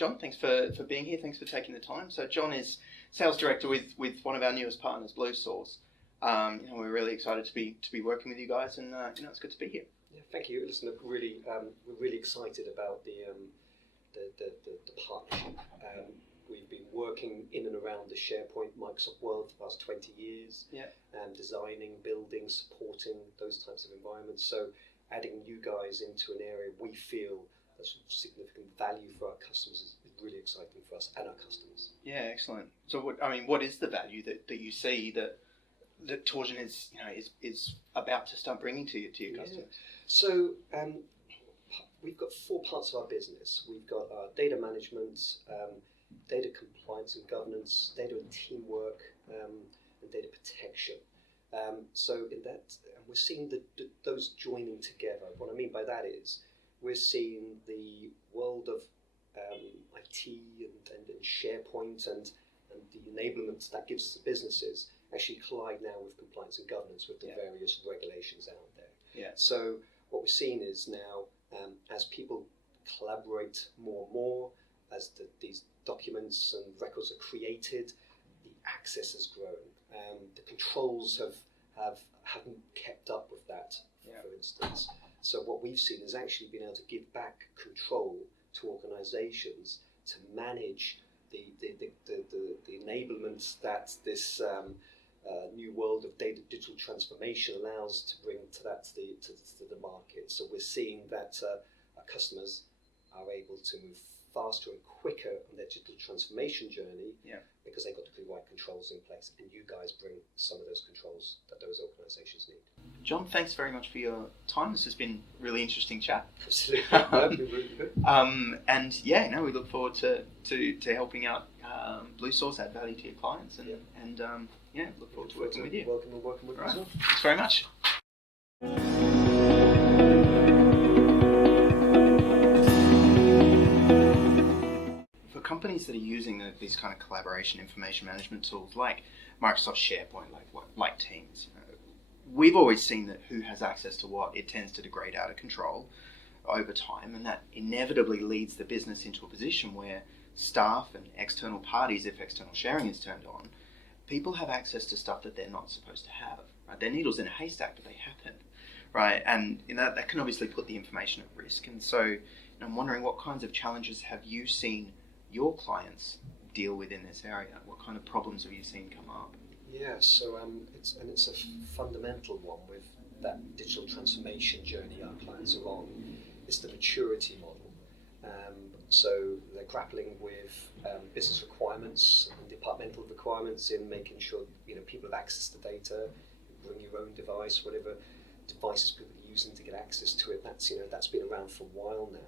John, thanks for being here. Thanks for taking the time. So John is sales director with one of our newest partners, bluesource. We're really excited to be working with you guys, and it's good to be here. Yeah, thank you. Listen, we're really excited about the partnership. We've been working in and around the SharePoint Microsoft world for the past 20 years, designing, building, supporting those types of environments. So adding you guys into an area we feel that's significant value for our customers is really exciting for us and our customers. Yeah, excellent. So what is the value that you see that Torsion is about to start bringing to your customers? So we've got 4 parts of our business. We've got our data management, data compliance and governance, data and teamwork, and data protection. So in that, we're seeing those joining together. What I mean by that is we're seeing the world of IT and SharePoint and the enablement that gives to businesses actually collide now with compliance and governance with the various regulations out there. Yeah. So what we're seeing is now, as people collaborate more and more, as these documents and records are created, the access has grown. The controls haven't kept up with that, for instance. So what we've seen is actually being able to give back control to organisations to manage the enablement that this new world of digital transformation allows to bring to the market. So we're seeing that our customers are able to move faster and quicker on their digital transformation journey because they've got the right controls in place, and you guys bring some of those controls that those organisations need. John, thanks very much for your time. This has been a really interesting chat. Absolutely. Really good. We look forward to helping out bluesource add value to your clients, and look forward to working with you. Welcome and working with you as well. Thanks very much. For companies that are using these kind of collaboration information management tools like Microsoft SharePoint, like Teams, we've always seen that who has access to what, it tends to degrade out of control over time, and that inevitably leads the business into a position where staff and external parties, if external sharing is turned on, people have access to stuff that they're not supposed to have. Right? They're needles in a haystack, but they happen, right? And that can obviously put the information at risk. And so I'm wondering, what kinds of challenges have you seen your clients deal with in this area? What kind of problems have you seen come up? Yeah, so it's a fundamental one with that digital transformation journey our clients are on. It's the maturity model. So they're grappling with business requirements and departmental requirements in making sure people have access to data. Bring your own device, whatever devices people are using to get access to it. That's been around for a while now.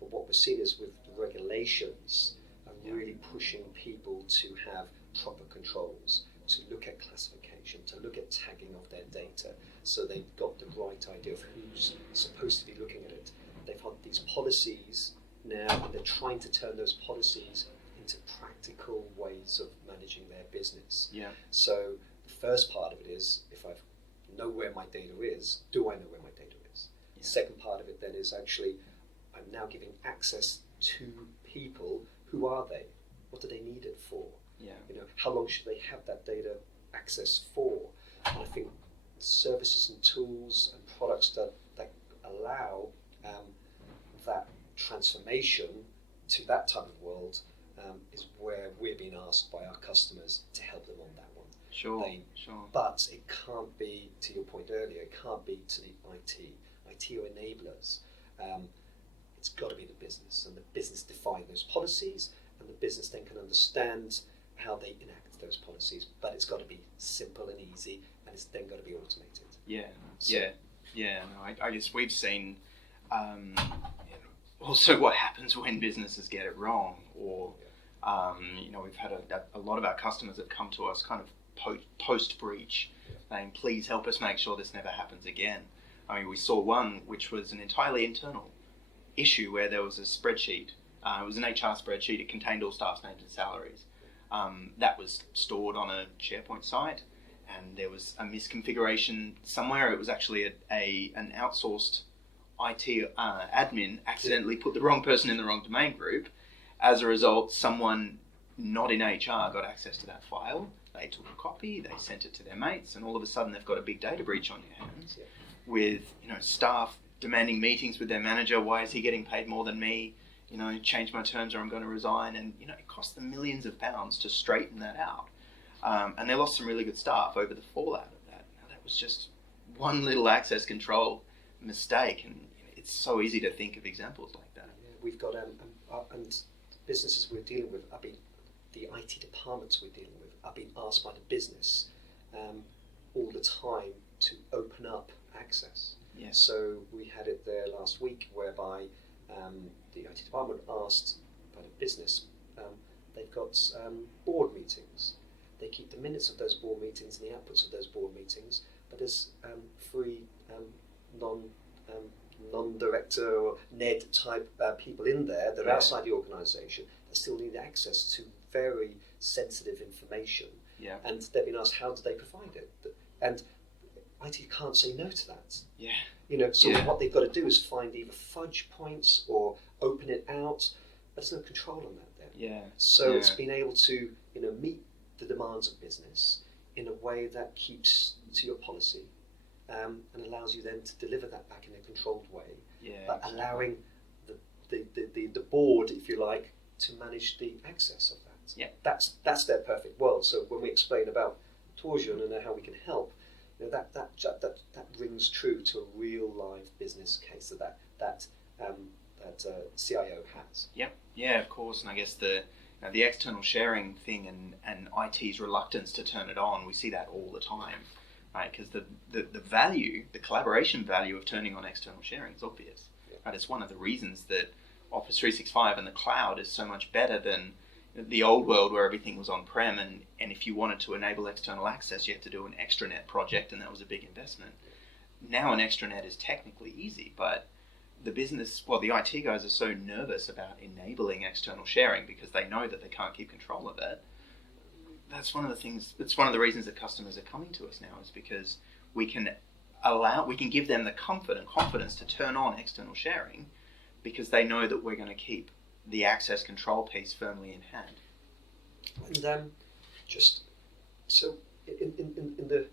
But what we're seeing is with the regulations are really pushing people to have proper controls, to look at classification, to look at tagging of their data, so they've got the right idea of who's supposed to be looking at it. They've had these policies now, and they're trying to turn those policies into practical ways of managing their business. Yeah. So the first part of it is, if I know where my data is, do I know where my data is? Yeah. The second part of it then is actually, I'm now giving access to people. Who are they? What do they need it for? Yeah. How long should they have that data access for? And I think services and tools and products that allow that transformation to that type of world is where we're being asked by our customers to help them on that one. Sure. But it can't be, to your point earlier, it can't be to the IT. IT are enablers. It's got to be the business, and the business define those policies, and the business then can understand how they enact those policies. But it's got to be simple and easy, and it's then got to be automated. I guess we've seen also what happens when businesses get it wrong, or we've had a lot of our customers have come to us kind of post breach, saying, please help us make sure this never happens again. I mean, we saw one which was an entirely internal issue where there was a spreadsheet. It was an HR spreadsheet. It contained all staff's names and salaries. That was stored on a SharePoint site, and there was a misconfiguration somewhere. It was actually an outsourced IT admin accidentally put the wrong person in the wrong domain group, as a result, someone not in HR got access to that file. They took a copy, they sent it to their mates, and all of a sudden they've got a big data breach on your hands with, staff demanding meetings with their manager. Why is he getting paid more than me? Change my terms or I'm going to resign. And, it cost them millions of pounds to straighten that out. And they lost some really good staff over the fallout of that. Now, that was just one little access control mistake. And it's so easy to think of examples like that. Yeah, we've got, and businesses we're dealing with, the IT departments we're dealing with are being asked by the business all the time to open up access. Yeah. So we had it there last week whereby the IT department asked by the business, they've got board meetings. They keep the minutes of those board meetings and the outputs of those board meetings, but there's free non-director or NED type people in there that are outside the organisation that still need access to very sensitive information. Yeah. And they've been asked, how do they provide it? And IT can't say no to that. Yeah. So what they've got to do is find either fudge points or open it out. But there's no control on that then. Yeah. So it's been able to, meet the demands of business in a way that keeps to your policy and allows you then to deliver that back in a controlled way. Yeah. But allowing the board, if you like, to manage the access of that. Yeah. That's their perfect world. So when we explain about Torsion and how we can help, that rings true to a real live business case that CIO has. Yep. Yeah, of course. And I guess the external sharing thing and IT's reluctance to turn it on, we see that all the time, right? Because the value, the collaboration value of turning on external sharing is obvious. Yeah. Right? It's one of the reasons that Office 365 and the cloud is so much better than the old world where everything was on-prem, and if you wanted to enable external access, you had to do an extranet project, and that was a big investment. Now an extranet is technically easy, but the IT guys are so nervous about enabling external sharing because they know that they can't keep control of it. That's one of the reasons that customers are coming to us now, is because we can give them the comfort and confidence to turn on external sharing because they know that we're going to keep the access control piece firmly in hand. And just so in the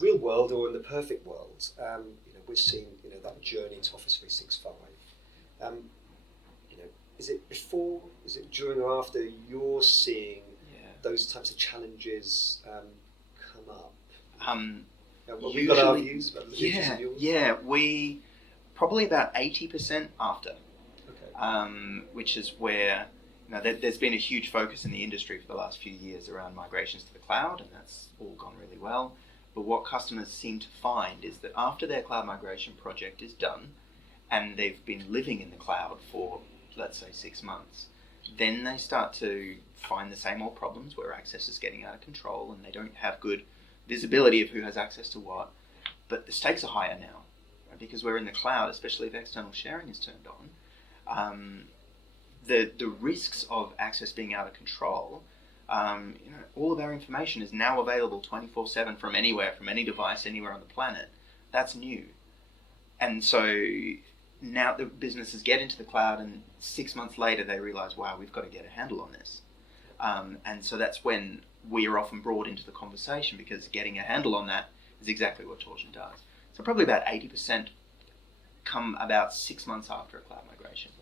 real world or in the perfect world, we're seeing that journey to Office 365. Is it before, is it during or after you're seeing those types of challenges come up? We've got our views about the features of yours. Yeah, we probably about 80% after. Okay. Which is where there's been a huge focus in the industry for the last few years around migrations to the cloud, and that's all gone really well. But what customers seem to find is that after their cloud migration project is done, and they've been living in the cloud for, let's say, 6 months, then they start to find the same old problems where access is getting out of control and they don't have good visibility of who has access to what. But the stakes are higher now, right? Because we're in the cloud, especially if external sharing is turned on. The risks of access being out of control, all of our information is now available 24/7 from anywhere, from any device, anywhere on the planet. That's new. And so now the businesses get into the cloud and 6 months later they realize, wow, we've got to get a handle on this. And so that's when we are often brought into the conversation, because getting a handle on that is exactly what Torsion does. So probably about 80% come about 6 months after a cloud migration.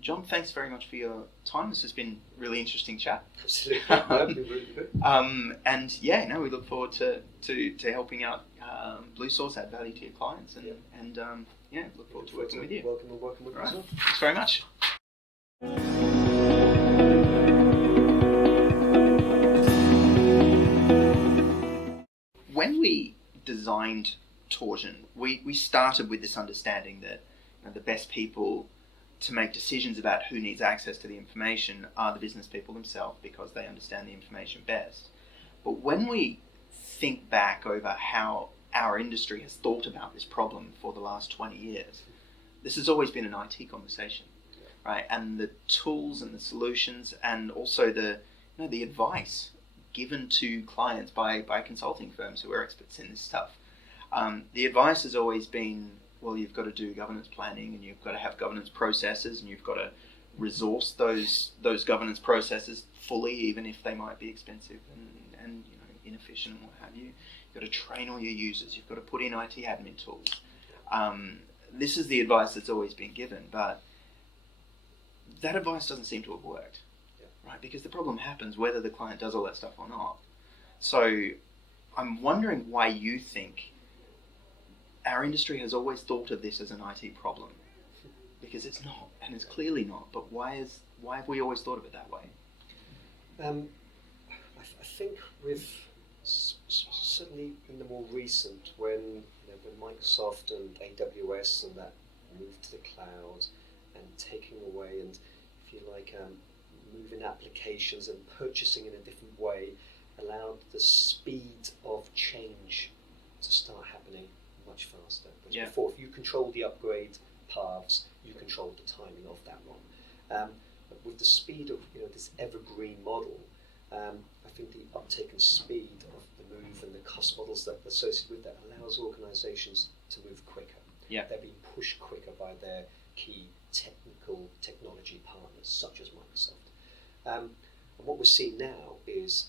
John, thanks very much for your time. This has been a really interesting chat. Absolutely. That'd be really good. And we look forward to helping out bluesource, add value to your clients, and look forward to working with you. Welcome and working with you as well. Thanks very much. When we designed Torsion, we started with this understanding that the best people to make decisions about who needs access to the information are the business people themselves, because they understand the information best. But when we think back over how our industry has thought about this problem for the last 20 years, this has always been an IT conversation, right? And the tools and the solutions, and also the advice given to clients by consulting firms who are experts in this stuff. The advice has always been, well, you've got to do governance planning, and you've got to have governance processes, and you've got to resource those governance processes fully, even if they might be expensive and inefficient and what have you. You've got to train all your users. You've got to put in IT admin tools. This is the advice that's always been given, but that advice doesn't seem to have worked, right? Because the problem happens whether the client does all that stuff or not. So I'm wondering why you think our industry has always thought of this as an IT problem, because it's not, and it's clearly not. But why have we always thought of it that way? I think with certainly in the more recent, when Microsoft and AWS and that moved to the cloud and taking away and, if you like, moving applications and purchasing in a different way, allowed the speed of change to start happening much faster. Whereas before, if you control the upgrade paths, you control the timing of that one. But with the speed of this evergreen model, I think the uptake and speed of the move and the cost models that are associated with that allows organisations to move quicker. Yeah. They're being pushed quicker by their key technology partners, such as Microsoft. And what we're seeing now is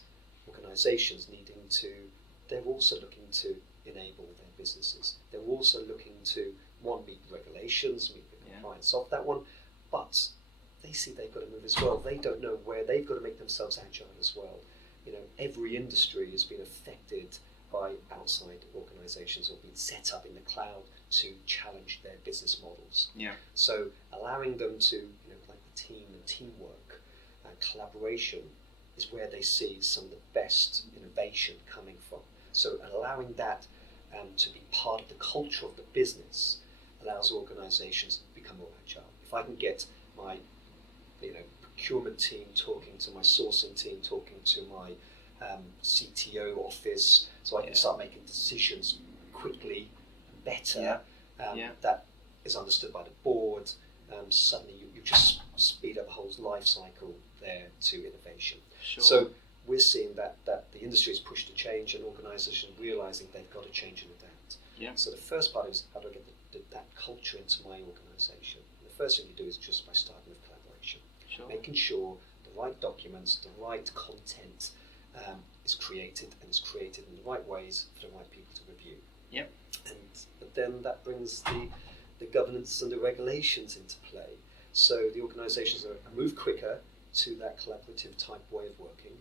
organisations they're also looking to enable their businesses. They're also looking to, one, meet regulations, meet the compliance of that one, but they see they've got to move as well. They don't know where they've got to make themselves agile as well. Every industry has been affected by outside organisations or been set up in the cloud to challenge their business models. Yeah. So allowing them to, like the team and teamwork and collaboration is where they see some of the best innovation coming from. So allowing that to be part of the culture of the business allows organisations to become more agile. If I can get my procurement team talking to my sourcing team, talking to my CTO office, so I can start making decisions quickly, better, that is understood by the board, suddenly you just speed up the whole life cycle there to innovation. Sure. So we're seeing that the industry is pushed to change and organisations realising they've got to change and adapt. Yeah. So the first part is, how do I get that culture into my organisation? And the first thing you do is just by starting with collaboration. Sure. Making sure the right documents, the right content is created and is created in the right ways for the right people to review. Yep. But then that brings the governance and the regulations into play. So the organisations are move quicker to that collaborative type way of working,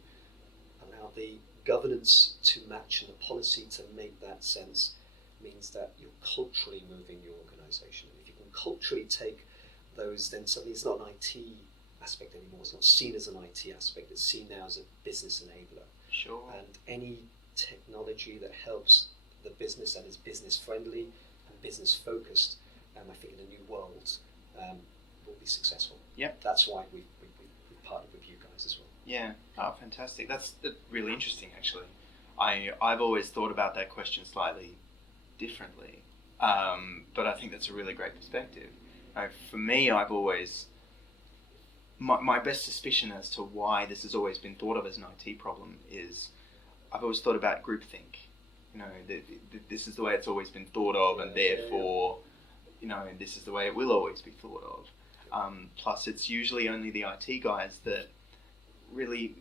allow the governance to match and the policy to make that sense, means that you're culturally moving your organisation. If you can culturally take those, then suddenly it's not an IT aspect anymore. It's not seen as an IT aspect. It's seen now as a business enabler. Sure. And any technology that helps the business and is business friendly and business focused, I think in a new world, will be successful. Yep. That's why we've partnered with you guys as well. Yeah. Oh, fantastic. That's really interesting, actually. I've always thought about that question slightly differently, but I think that's a really great perspective. For me, I've always... My best suspicion as to why this has always been thought of as an IT problem is I've always thought about groupthink. This is the way it's always been thought of, and therefore, this is the way it will always be thought of. Plus, it's usually only the IT guys that really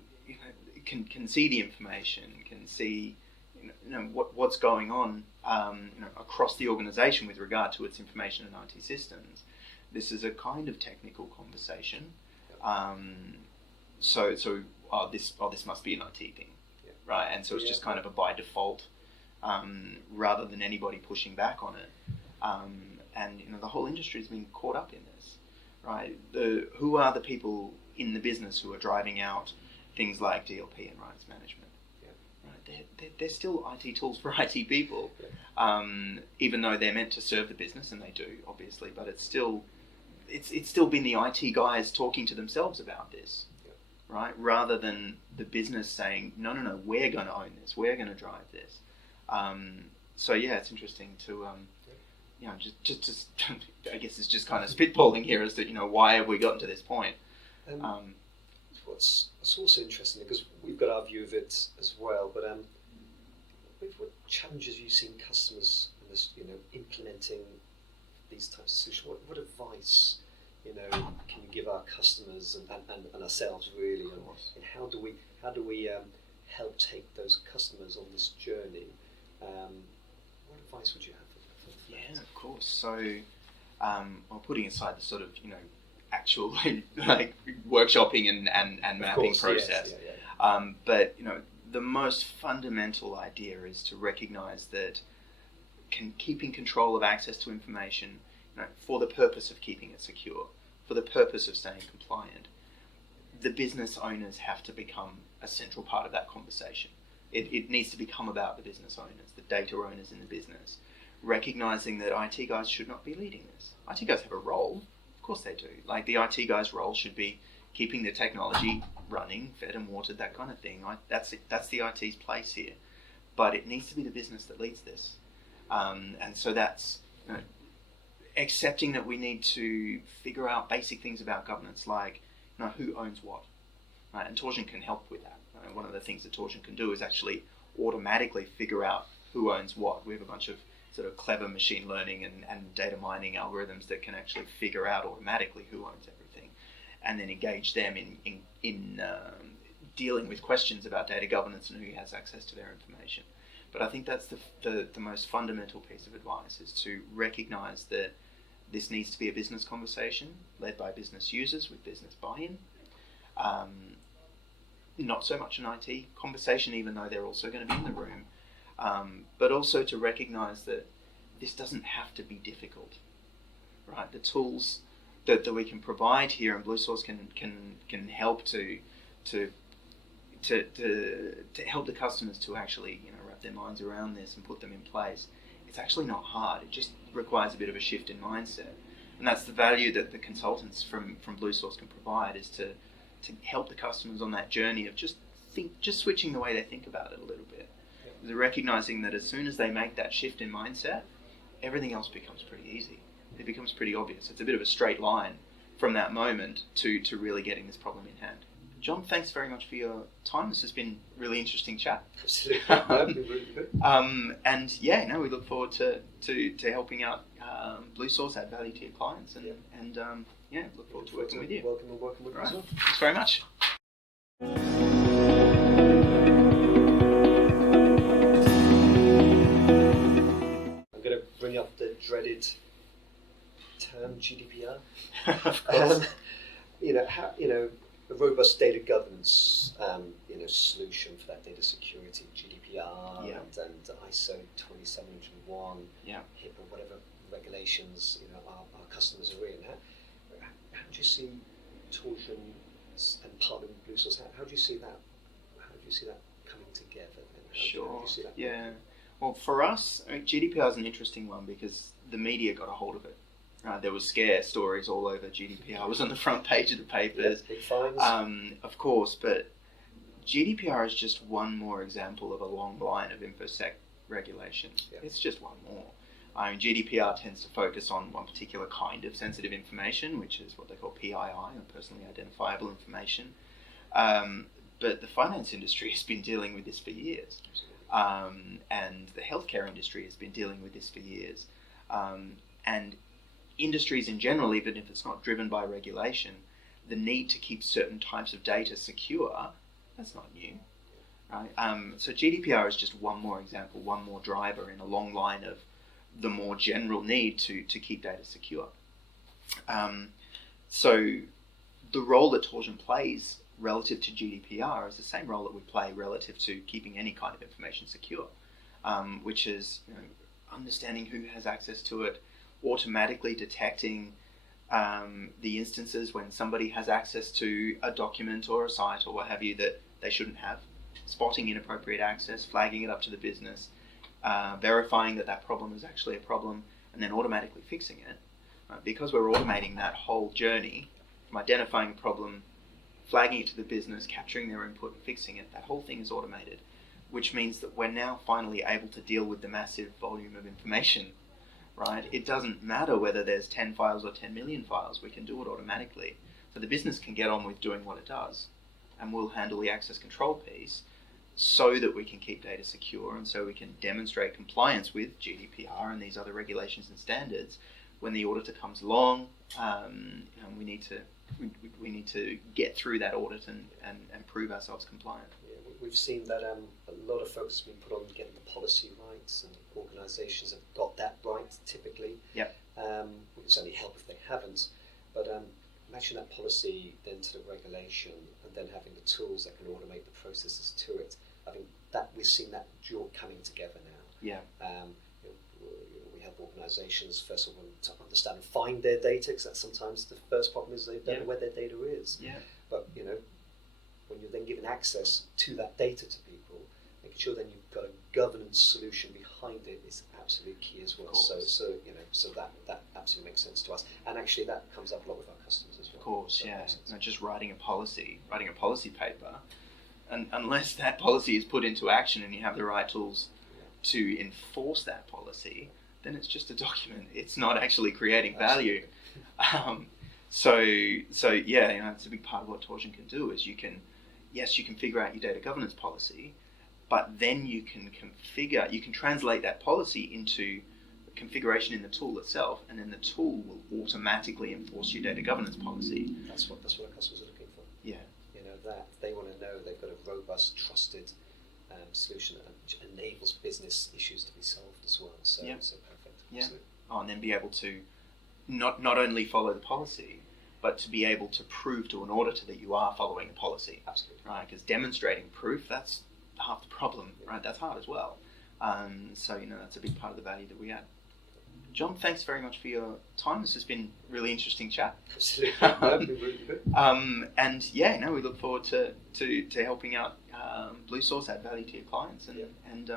can see the information, can see what's going on across the organisation with regard to its information and IT systems. This is a kind of technical conversation. So this must be an IT thing, right? And so it's just kind of a by default, rather than anybody pushing back on it. And the whole industry has been caught up in this, right? Who are the people in the business who are driving out things like DLP and rights management? Right? They're still IT tools for IT people, even though they're meant to serve the business, and they do, obviously. But it's still been the IT guys talking to themselves about this, right? Rather than the business saying, no, we're going to own this, we're going to drive this. So it's interesting to, just I guess it's just kind of spitballing here as to, why have we gotten to this point? What's also interesting, because we've got our view of it as well, but what challenges have you seen customers in this, implementing these types of solutions? What advice, can you give our customers customers and ourselves really, and how do we help take those customers on this journey? What advice would you have for that? Yeah, of course. So, well, putting aside the sort of actual like workshopping and mapping process, but the most fundamental idea is to recognise that keeping control of access to information, for the purpose of keeping it secure, for the purpose of staying compliant, the business owners have to become a central part of that conversation. It needs to become about the business owners, the data owners in the business, recognising that IT guys should not be leading this. IT guys have a role, of course they do. Like the IT guy's role should be keeping the technology running, fed and watered, that kind of thing. That's the IT's place here. But it needs to be the business that leads this. And so that's accepting that we need to figure out basic things about governance, like who owns what. Right? And Torsion can help with that. One of the things that Torsion can do is actually automatically figure out who owns what. We have a bunch of sort of clever machine learning and data mining algorithms that can actually figure out automatically who owns everything, and then engage them in dealing with questions about data governance and who has access to their information. But I think that's the most fundamental piece of advice, is to recognise that this needs to be a business conversation led by business users with business buy-in. Not so much an IT conversation, even though they're also going to be in the room, but also to recognise that this doesn't have to be difficult, right? The tools that we can provide here, and bluesource can help to help the customers to actually wrap their minds around this and put them in place. It's actually not hard. It just requires a bit of a shift in mindset, and that's the value that the consultants from bluesource can provide, is to help the customers on that journey of just switching the way they think about it a little bit. They're recognizing that as soon as they make that shift in mindset, everything else becomes pretty easy. It becomes pretty obvious. It's a bit of a straight line from that moment to really getting this problem in hand. John, thanks very much for your time. This has been a really interesting chat. Absolutely. That'd be really good. And we look forward to helping out bluesource, add value to your clients, and look forward to working with you. Working with you as well. Thanks very much. I'm going to bring up the dreaded term GDPR. Of course. A robust data governance, solution for that data security, GDPR and ISO 27001, HIPAA, whatever regulations our customers are in. How do you see Torsion and partnering with bluesource? How do you see that? How do you see that coming together? Sure. How do you see that? Yeah. Well, for us, GDPR is an interesting one because the media got a hold of it. There was scare stories all over GDPR. It was on the front page of the papers. Big fines. Of course, but GDPR is just one more example of a long line of InfoSec regulations. Yeah. It's just one more. GDPR tends to focus on one particular kind of sensitive information, which is what they call PII, or personally identifiable information. But the finance industry has been dealing with this for years. And the healthcare industry has been dealing with this for years. And industries in general, even if it's not driven by regulation, the need to keep certain types of data secure, that's not new. Right? So GDPR is just one more example, one more driver in a long line of the more general need to keep data secure. So the role that Torsion plays relative to GDPR is the same role that we play relative to keeping any kind of information secure, which is understanding who has access to it, automatically detecting the instances when somebody has access to a document or a site or what have you that they shouldn't have, spotting inappropriate access, flagging it up to the business, verifying that problem is actually a problem, and then automatically fixing it. Right? Because we're automating that whole journey from identifying a problem, flagging it to the business, capturing their input and fixing it, that whole thing is automated, which means that we're now finally able to deal with the massive volume of information. Right? It doesn't matter whether there's 10 files or 10 million files, we can do it automatically. So the business can get on with doing what it does, and we'll handle the access control piece so that we can keep data secure and so we can demonstrate compliance with GDPR and these other regulations and standards when the auditor comes along and we need to we need to get through that audit and prove ourselves compliant. Yeah, we've seen that a lot of focus has been put on getting the policy right, and organisations have got that right typically. Yep. We can certainly help if they haven't, but matching that policy then to the regulation and then having the tools that can automate the processes to it, I think that we've seen that dual coming together now. Yeah. We help organisations first of all to understand and find their data, because that's sometimes the first problem is they don't know where their data is. Yeah. But when you're then given access to that data to people, making sure then you've got a governance solution behind it is absolutely key as well. So that absolutely makes sense to us, and actually that comes up a lot with our customers as well. Of course, So yeah. Not just writing a policy paper, and unless that policy is put into action and you have the right tools to enforce that policy, then it's just a document. It's not actually creating value. So yeah, it's a big part of what Torsion can do is you can figure out your data governance policy, but then you can translate that policy into configuration in the tool itself, and then the tool will automatically enforce your data governance policy. That's what our customers are looking for. Yeah. That they want to know they've got a robust, trusted solution that enables business issues to be solved as well. So perfect. Yeah. Absolutely. And then be able to not only follow the policy, but to be able to prove to an auditor that you are following the policy. Absolutely. Right, because demonstrating proof, that's half the problem, right? That's hard as well. So that's a big part of the value that we add. John, thanks very much for your time. This has been a really interesting chat. Absolutely. That'd be really good. And we look forward to helping out bluesource add value to your clients, and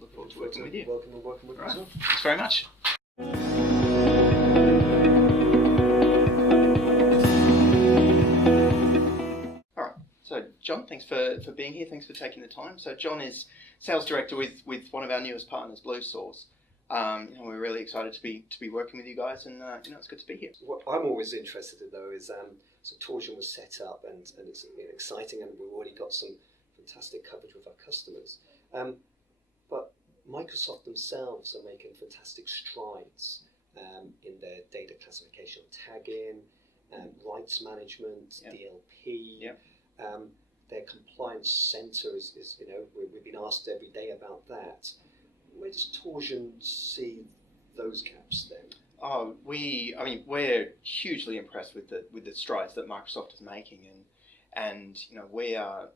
look forward to working with you. Welcome and working with you as well. Thanks very much. All right. So John, thanks for being here. Thanks for taking the time. So John is sales director with one of our newest partners, bluesource. We're really excited to be working with you guys, and it's good to be here. What I'm always interested in though is so Torsion was set up, and it's exciting, and we've already got some fantastic coverage with our customers. But Microsoft themselves are making fantastic strides in their data classification, tagging, rights management, DLP. Yep. Their compliance center is we've been asked every day about that. Where does Torsion see those gaps then? Oh, we're hugely impressed with the strides that Microsoft is making, and we are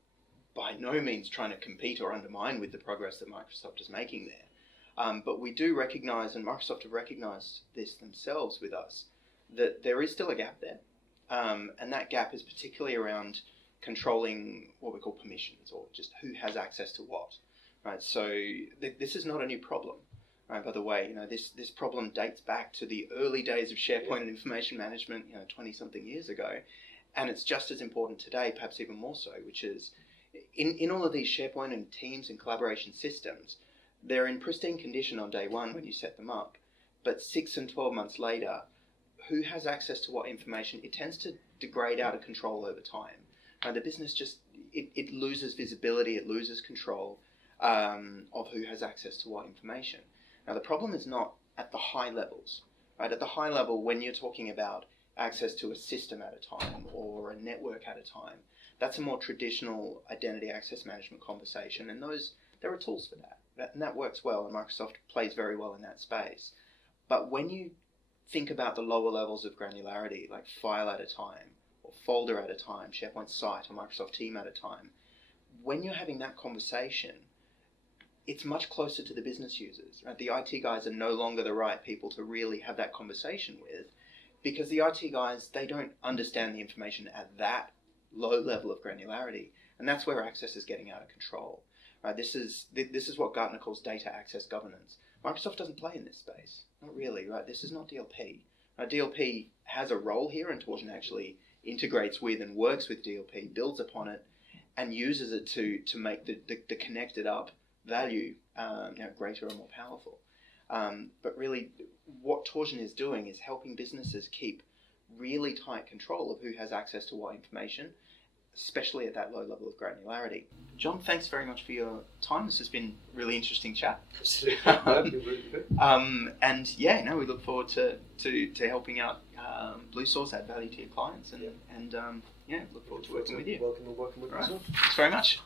by no means trying to compete or undermine with the progress that Microsoft is making there. But we do recognise, and Microsoft have recognised this themselves with us, that there is still a gap there, and that gap is particularly around controlling what we call permissions, or just who has access to what. Right, so this is not a new problem. Right, by the way, this problem dates back to the early days of SharePoint and information management, 20-something years ago, and it's just as important today, perhaps even more so, which is in all of these SharePoint and Teams and collaboration systems, they're in pristine condition on day one when you set them up, but 6 and 12 months later, who has access to what information? It tends to degrade out of control over time. The business just it loses visibility, it loses control of who has access to what information. Now, the problem is not at the high levels, right? At the high level, when you're talking about access to a system at a time or a network at a time, that's a more traditional identity access management conversation, and there are tools for that, and that works well, and Microsoft plays very well in that space. But when you think about the lower levels of granularity, like file at a time, or folder at a time, SharePoint site or Microsoft Team at a time, when you're having that conversation, it's much closer to the business users. Right? The IT guys are no longer the right people to really have that conversation with, because the IT guys, they don't understand the information at that low level of granularity, and that's where access is getting out of control. Right? This is what Gartner calls data access governance. Microsoft doesn't play in this space, not really. Right? This is not DLP. DLP has a role here, and Torsion actually integrates with and works with DLP, builds upon it, and uses it to make the connected up value greater and more powerful. But really, what Torsion is doing is helping businesses keep really tight control of who has access to what information, especially at that low level of granularity. John, thanks very much for your time. This has been a really interesting chat. Absolutely. Really good. And yeah, no, we look forward to helping out bluesource, add value to your clients, and look forward to working with you. Welcome and working with All right. us. Thanks very much.